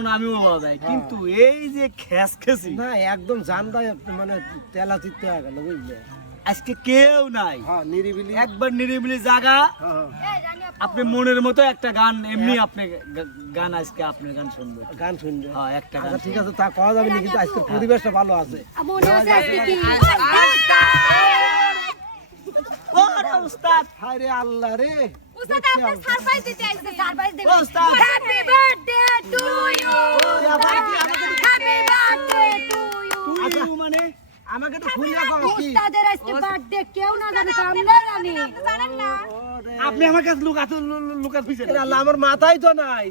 যেমন আমিও পাওয়া যায়, কিন্তু এই যে খেসখেসি না একদম জানদায় মানে তেলা চিত্তে হয়ে গেল বুঝলে। আজকে কেউ নাই, হ্যাঁ নিরিবিলি একবার নিরিবিলি জায়গা, হ্যাঁ আপনি মনের মতো একটা গান এমনি আপনি গান আজকে আপনার গান শুনবেন, গান শুনবে। হ্যাঁ একটা গান। আচ্ছা ঠিক আছে, তা কওয়া যাবে না, কিন্তু আজকে পরিবেশটা ভালো আছে। মনে আছে আজকে কি ওরে উস্তাদ, হায় রে আল্লাহ রে, উস্তাদ আপনি সারপ্রাইজ দিতে আইছে, সারপ্রাইজ দেব। উস্তাদ। Happy birthday to you, happy birthday to you. তুই মানে আমাকে তো খুলিয়া কও কি? উস্তাদের আজকে বার্থডে, কেউ না জানে তো আমরা জানি, জানেন না? আপনি আমার কাছে লুকাত পিছে এ আল্লাহ, আমার মাথায় তো নাই,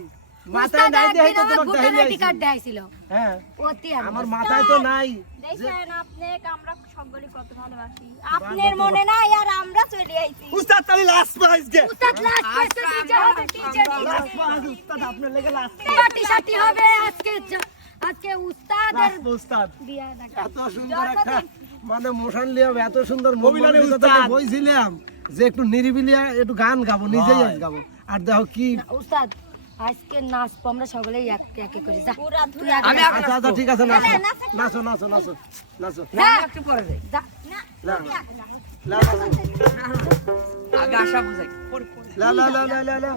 মাথায় নাই দেখাই তো তোমাকে দেখাই ভোটার আইডি আইছি। কার্ড দেখাইছিল হ্যাঁ অতি আমার মাথায় তো নাই। দেখেন আপনি আমরা সকলে কত ভালোবাসি, আপনার মনে নাই আর আমরা চলে আইছি। উস্তাদ তাহলে লাস্ট প্রাইজ গে, উস্তাদ লাস্ট করতে টিচার হবে, টিচার লাস্ট প্রাইজ উস্তাদ আপনার লেগে লাস্ট পার্টি সাটি হবে আজকে, আজকে উস্তাদের উস্তাদ। বিয়া দেখা। এত সুন্দর একটা মানে মোশন লিয়াম, এত সুন্দর অভিনয় মোবাইলের উস্তাদ। কথা বইছিলাম যে একটু নিরিবিলি একটু গান গাবো, নিজেই আজ গাবো। আর দেখো কি, উস্তাদ আজকে নাচবো আমরা সকলেই এক এক করে, যা পুরা তুই ধুরা আগে আচ্ছা আচ্ছা ঠিক আছে, নাচো নাচো নাচো নাচো নাচো যা, একটু পরে যাই যা। লা লা আগে আসা বুঝাই লা লা লা লা লা লা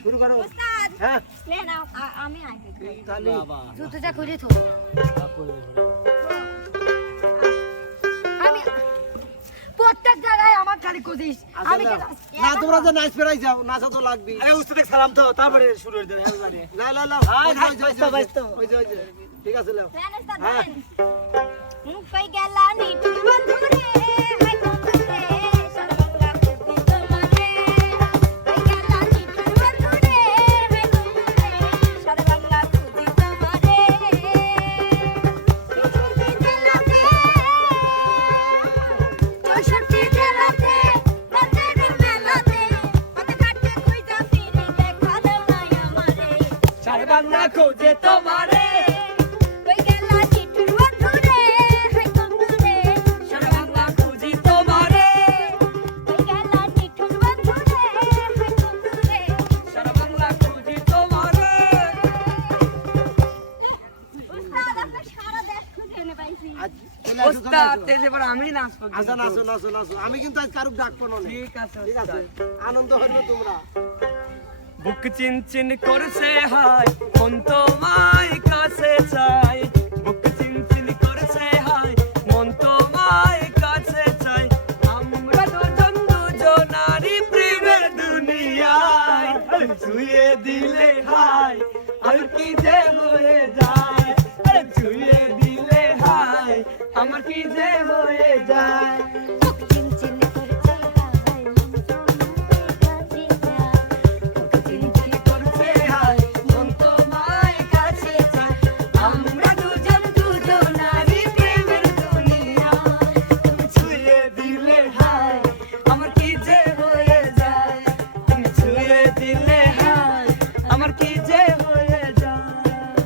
শুরু করো। উস্তাদ হ্যাঁ নে নাও, আমি আগে খাই। তালি জুতোটা খুলে থো। আমি প্রত্যেক জায়গায় আমার গাড়ি করিস, আমি আচ্ছা, না তোমরা যে নাচ ফেরাই যাও, নাচা তো লাগবে। আরে উস্তাদকে সালাম দাও, তারপরে শুরু করে দেবে একবারে। লা লা লা হাই, হাই, ওই যে, বাস্তো, বাস্তো। ওই যে, ওই যে। ঠিক আছে লাও। নেন উস্তাদ হ্যাঁ। নেন। কই গেলা নিটুর বন্ধু রে, হাই বন্ধু রে, সর্বঙ্গা খুঁজি তোমারে। কই গেলা নিটুর বন্ধু রে, হাই বন্ধু রে, সর্বঙ্গা খুঁজি তোমারে। চৌষট্টি জেলাতে, রাতের মেলাতে, হাতে কাটে কইজা ফিরি, দেখা দাও না আমারে। সারে বাংলা খোঁজে তোমারে, কই গেলা নিটুর বন্ধু রে, হাই বন্ধু রে, বাংলা খুঁজি তোমারে, কই গেলা নিটুর বন্ধু রে, হাই বন্ধু রে। সারা বাংলা খুঁজি তোমারে। উস্তাদ আপনার সারা দেশ খুঁজে এনে পাইছি। আজ চলে আসো, চলে ওস্তাদ আসো। তেজে পরে আমি নাচবো আচ্ছা নাচো নাচো নাচো, আমি কিন্তু আজ কারুক ডাকবো না। ঠিক আছে ঠিক আছে, আনন্দ হইলো তোমরা। বুক চিনচিন করছে হাই, মন তোমায় কাছে চাই। বুক চিনচিন করছে হাই, মন তোমায় কাছে চাই। আমরা দুজন দুজনারই প্রেমের দুনিয়ায়, ছুঁয়ে দিলে হাই আর কি যে হয়ে যায়, আরে ছুঁয়ে দিলে হাই আমার কি যে হয়ে যায়। বুক চিনচিন করছে হাই, মন তোমায় কাছে চায়। বুক চিনচিন করছে হাই, মন তোমায় কাছে চাই। আমরা দুজন দুজনারই প্রেমের দুনিয়ায়, তুমি ছুঁয়ে দিলে হাই আমার কি যে হয়ে যায়, তুমি ছুঁয়ে দিলে হাই আমার কি যে হয়ে যায়।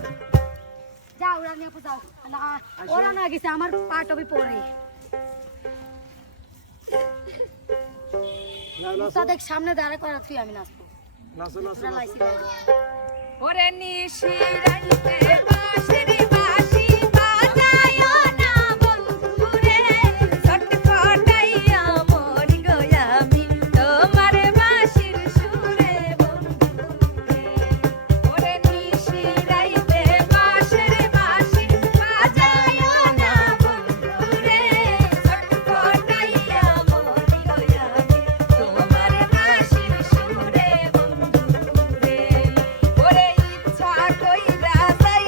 যা ওরা নিয়ে যাও না, ওরা না গেছে আমার পার্ট হবে পরে। উস্তাদের সামনে দাঁড়া করা তুই, আমি নাচবো। নাচো নাচো ওরা নাচো। লাইছি লাইছি। ওরে নিশিরাইতে বাঁশির বাঁশি বাজায়ও না বন্ধু রে, ছটফটাইয়া মরি গো আমি তোমার বাঁশির সুরে বন্ধু রে। ওরে নিশিরাইতে বাঁশির বাঁশি বাজায়ও না বন্ধু রে, ছটফটাইয়া মরি গো আমি তোমার বাঁশির সুরে বন্ধু রে। ওরে ইচ্ছা কইরা যাই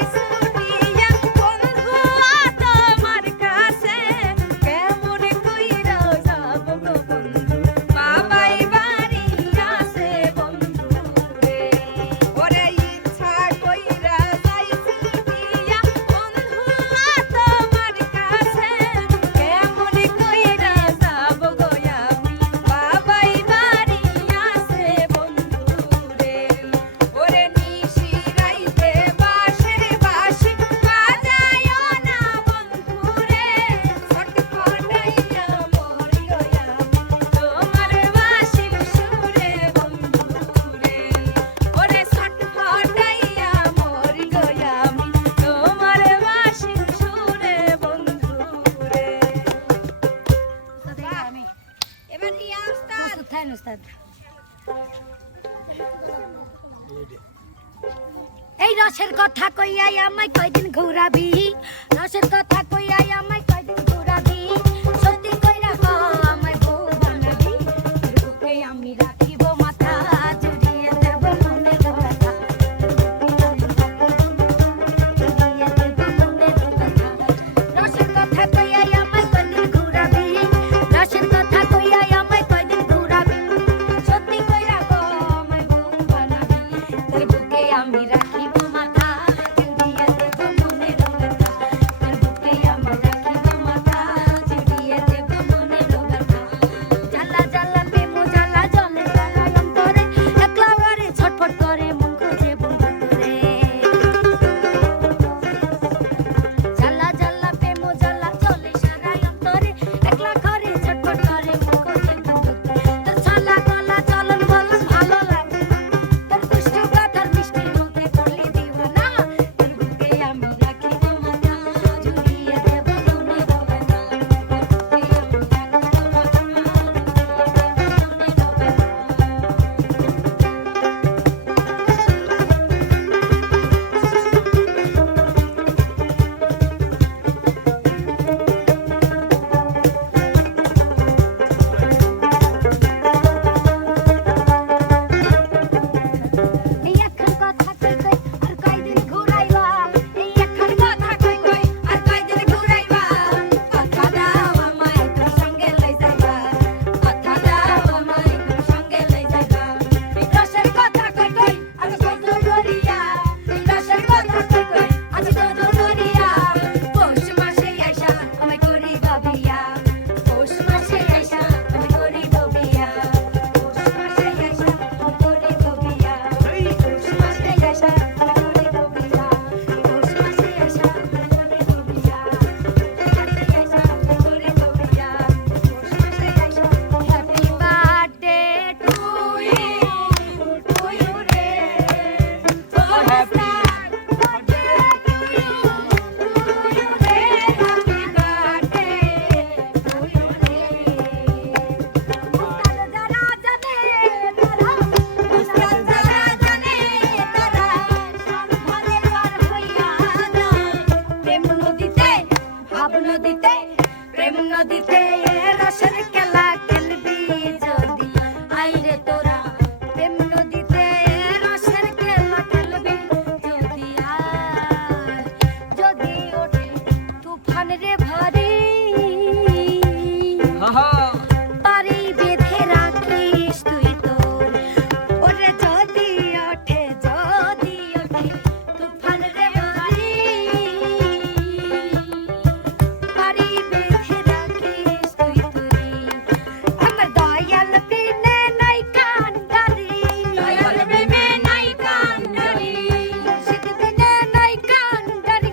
রসের কথা কইয়া আমায় কয়দিন ঘুরাবি রসের কথা কইয়া আমায় কয়দিন ঘুরাবি সত্যি কইরা কও আমায় বউ বানাবি বুকে আমি রাখিব মাথা জুড়িয়ে দেব মনের কথা জুড়িয়ে দেব মনের কথা রসের কথা কইয়া আমায় কয়দিন ঘুরাবি রসের কথা কইয়া আমায় কয়দিন ঘুরাবি সত্যি কইরা কও আমায় বউ বানাবি তোর বুকে আমি রাখিব মাথা জুড়িয়ে দেব মনের কথা তোর বুকে আমি রাখিব মাথা জুড়িয়ে দেব মনের কথা জ্বালা জ্বালা প্রেম জ্বালা জলে জ্বালা অন্তরে একলা ঘরে ছটফট করে মন খুঁজে বন্ধুরে জ্বালা জ্বালা প্রেম জ্বালা জলে সারা অন্তরে একলা ঘরে ছটফট করে মন খুঁজে বন্ধুরে তোর ছালা গলা চলন বলন ভালো লাগে তোর দুষ্টু কথার মিষ্টি বলতে করলি দিওয়ানা তোর বুকে আমি রাখিব মাথা জুড়িয়ে দেব মনের কথা তোর বুকে আমি রাখিব মাথা এই এখন কথা কই কই আর কয়দিন ঘুরাইবা এই এখন কথা কই কই আর কয়দিন ঘুরাইবা কথা দাও আমায় তোর সঙ্গে লই যাইবা কথা দাও আমায় তোর সঙ্গে লই যাইবা এই রসের কথা কই কই আর কয়দিন ঘুরিয়া এই রসের কথা কই কই আজ কত ঘুরিয়া পৌষ মাসে আইসা আমায় করিব বিয়া পৌষ মাসে আইসা আমায় করিব বিয়া পৌষ মাসে আইসা আমায় করিব বিয়া পৌষ মাসে আইসা আমায় করিব বিয়া পৌষ মাসে আইসা আমায় করিব বিয়া হ্যাপি বার্থডে টু ইউ রে হ্যাপি বার্থডে টু ইউ রে হ্যাপি বার্থডে টু ইউ রে উস্তাদ যারা জানে তারা উস্তাদ যারা জানে তারা সব ঘরে ঘর হইয়া যায় প্রেম নদীতে ভাব নদীতে প্রেম নদীতে রসের খেলা খেলবি যদি আইরে তোরা প্রেম নদীতে রসের খেলা খেলবি যদি আয় যদি ওঠে তুফান রে ভারী পারি বেঁধে রাখিস তুই তোর ওরে যদি ওঠে তুফান রে ভারী পারি বেঁধে রাখিস তুই তোরে আমার দয়াল বিনে নাই কান্ডারি দয়াল বিনে নাই কান্ডারি মুর্শিদ বিনে নাই কান্ডারি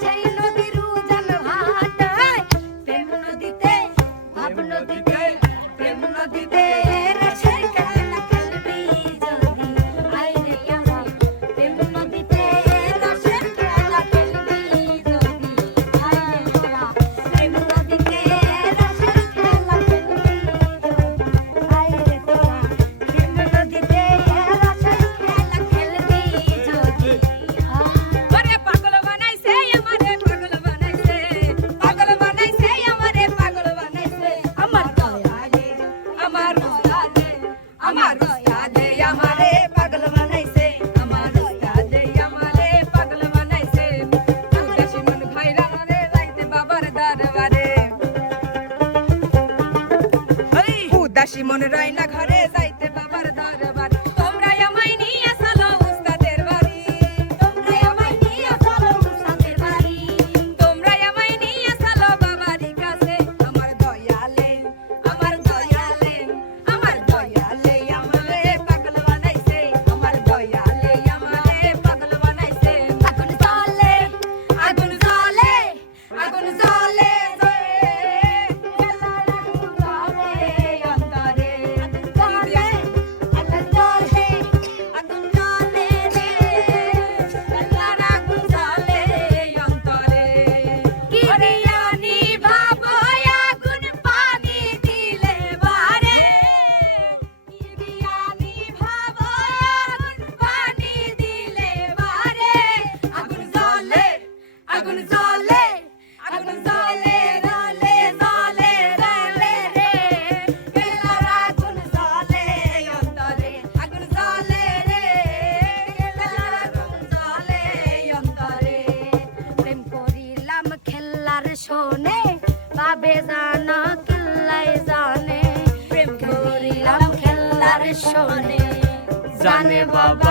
সেই নদীর উজান ভাটায় প্রেম নদীতে ভাব নদীতে প্রেম নদীতে রসের খেলা খেলবি যদি আইরে তোরা প্রেম নদীতে রসের খেলা খেলবি যদি আইরে তোরা প্রেম নদীতে রসের খেলা খেলবি যদি আইরে তোরা প্রেম নদীতে রসের খেলা খেলবি যদি ওরে পাগল বানাইছে আমারে পাগল বানাইছে পাগল বানাইছে আমারে পাগল বানাইছে আমার দয়ালে আমার উস্তাদে আমারে পাগল বানাইছে আমার উস্তাদে আমারে পাগল বানাইছে উদাসী মন ভাইরা রে যাইতে বাবার দরবারে উদাসী মন রাইনা ঘরে যাইতে বাবার দরবার তোমরা আমায় নিয়ে চলো উস্তাদের বাড়ি তোমরা আমায় নিয়ে চলো উস্তাদের বাড়ি তোমরা আমায় নিয়ে চলো বাবারি কাছে আমার দয়ালে আমার দয়ালে আমার দয়ালে আমারে পাগল বানাইছে আমার দয়ালে আমারে পাগল বানাইছে আগুন জ্বলে আগুন জ্বলে আগুন জ্বলে রে খেলার আগুন জ্বলে অন্তরে শোনে বাবে জানা কিল্লাই জানে প্রেম করিলাম খেলার শোনে জানে বাবা